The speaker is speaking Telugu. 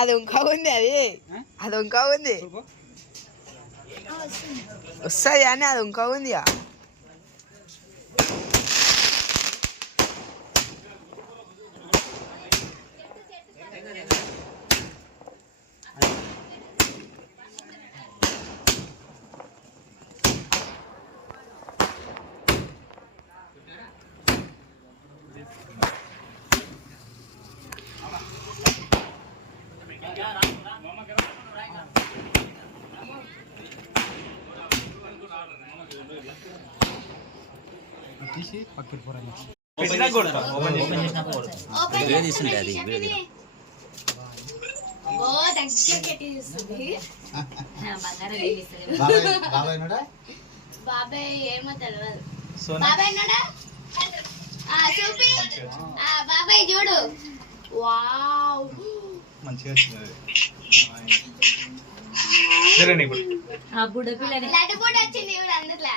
అది ఇంకా ఉంది, అది ఇంకా ఉంది, వస్తుంది అని అది ఇంకా ఉంది. తీసి పక్కకి పోరాలి. బాబాయ్ ఏమో తెలియదు. బాబాయ్ చూపి, బాబాయ్ చూడు. వావ్ మంచిగా లడ్డు బుడ్డ వచ్చింది. అందులో